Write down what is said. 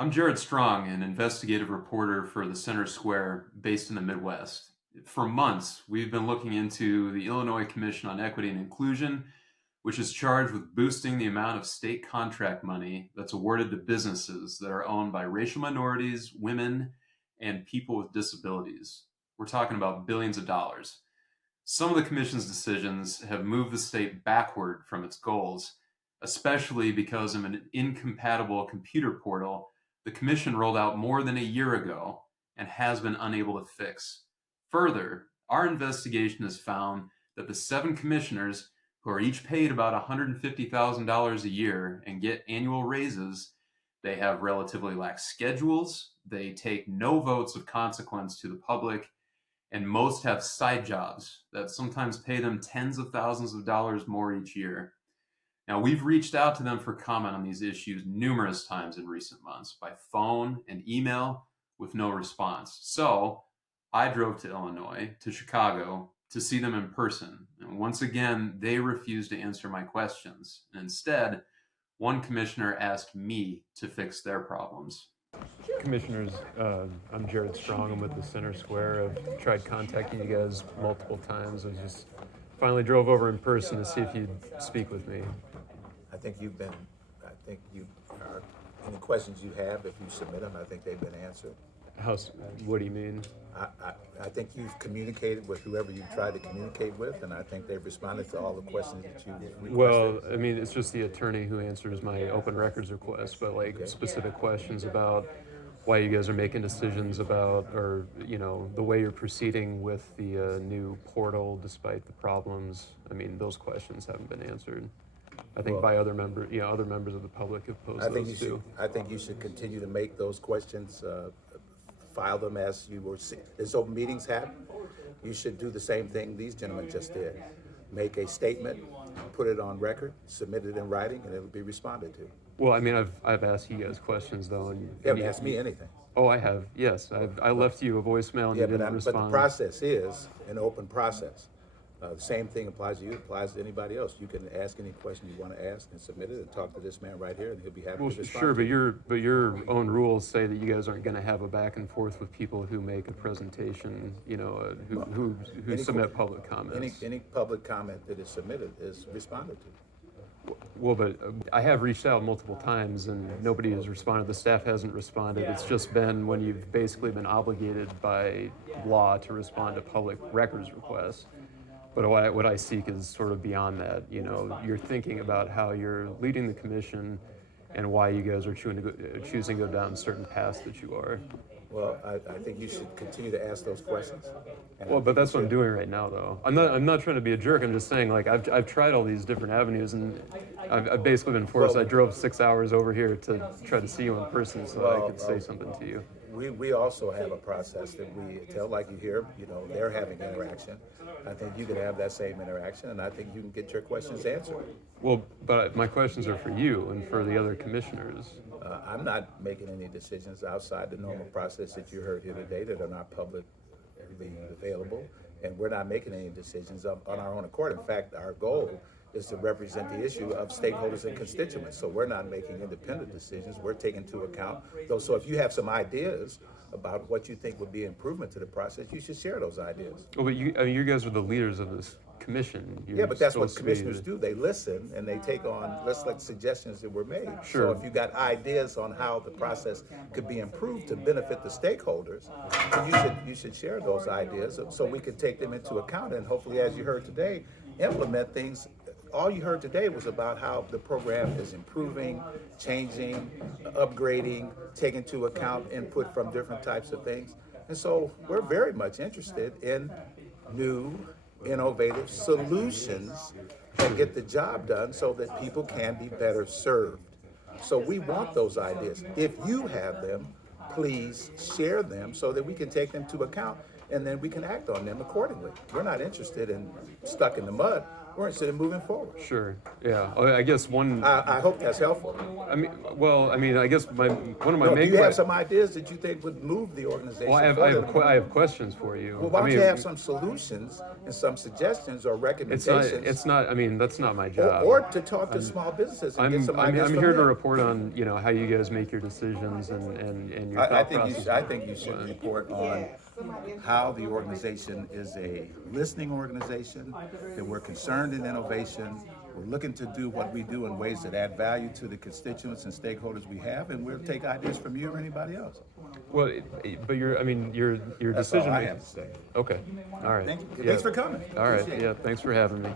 I'm Jared Strong, an investigative reporter for the Center Square based in the Midwest. For months, we've been looking into the Illinois Commission on Equity and Inclusion, which is charged with boosting the amount of state contract money that's awarded to businesses that are owned by racial minorities, women, and people with disabilities. We're talking about billions of dollars. Some of the Commission's decisions have moved the state backward from its goals, especially because of an incompatible computer portal the Commission rolled out more than a year ago and has been unable to fix. Further, our investigation has found that the 7 commissioners, who are each paid about $150,000 a year and get annual raises, they have relatively lax schedules, they take no votes of consequence to the public, and most have side jobs that sometimes pay them tens of thousands of dollars more each year. Now, we've reached out to them for comment on these issues numerous times in recent months by phone and email with no response. So I drove to Illinois, to Chicago, to see them in person. And once again, they refused to answer my questions. And instead, one commissioner asked me to fix their problems. Commissioners, I'm Jared Strong. I'm with the Center Square. I've tried contacting you guys multiple times. I just finally drove over in person to see if you'd speak with me. I think you are, any questions you have, if you submit them, I think they've been answered. What do you mean? I think you've communicated with whoever you've tried to communicate with, and I think they've responded to all the questions that you requested. Well, I mean, it's just the attorney who answers my open records request, but like specific questions about why you guys are making decisions about, or, the way you're proceeding with the new portal despite the problems. I mean, those questions haven't been answered. I think by other members of the public have posed those too. I think you should continue to make those questions, file them as open meetings happen. You should do the same thing these gentlemen just did. Make a statement, put it on record, submit it in writing, and it'll be responded to. Well, I mean, I've asked you guys questions though, and You haven't asked me anything. Oh, I have. Yes, I left you a voicemail and you didn't But respond. the process is an open process. The same thing applies to you, applies to anybody else. You can ask any question you want to ask and submit it and talk to this man right here, and he'll be happy Well, to respond. sure, but your own rules say that you guys aren't going to have a back and forth with people who make a presentation, who submit public comments. Any public comment that is submitted is responded to. Well, but I have reached out multiple times and nobody has responded. The staff hasn't responded. It's just been when you've basically been obligated by law to respond to public records requests. But what I seek is sort of beyond that. You're thinking about how you're leading the commission and why you guys are choosing to go down certain paths that you are. Well, I think you should continue to ask those questions. Well, but that's what I'm doing right now, though. I'm not trying to be a jerk. I'm just saying, like, I've tried all these different avenues, and I've basically been forced. I drove 6 hours over here to try to see you in person so I could say something to you. We also have a process that we tell, like you hear, they're having interaction. I think you can have that same interaction, and I think you can get your questions answered. Well, but my questions are for you and for the other commissioners. I'm not making any decisions outside the normal process that you heard here today that are not publicly available, and we're not making any decisions on our own accord. In fact, our goal is to represent the issue of stakeholders and constituents. So we're not making independent decisions. We're taking into account those. So if you have some ideas about what you think would be improvement to the process, you should share those ideas. Well, but you guys are the leaders of this commission. Yeah, but that's what commissioners do. They listen and they take on, let's like suggestions that were made. Sure. So if you got ideas on how the process could be improved to benefit the stakeholders, then you should share those ideas so we can take them into account and hopefully, as you heard today, implement things. All you heard today was about how the program is improving, changing, upgrading, taking into account input from different types of things. And so we're very much interested in new, innovative solutions that get the job done so that people can be better served. So we want those ideas. If you have them, please share them so that we can take them into account and then we can act on them accordingly. We're not interested in stuck in the mud. instead of moving forward. Sure. Yeah. I guess one. I hope that's helpful. I guess one of my No, do main you have some ideas that you think would move the organization? Well, forward? I have questions for you. Well, why don't you have some solutions and some suggestions or recommendations? It's not. I mean, that's not my job. Or to talk to small businesses and get some ideas I'm from here to them. report on how you guys make your decisions and your I thought think process. I think you should report on how the organization is a listening organization, that we're concerned in innovation, we're looking to do what we do in ways that add value to the constituents and stakeholders we have, and we'll take ideas from you or anybody else. Well, but your That's decision. all I have to say. Okay. All right. Thank you. Yeah. Thanks for coming. All right. Appreciate it. Yeah. Thanks for having me.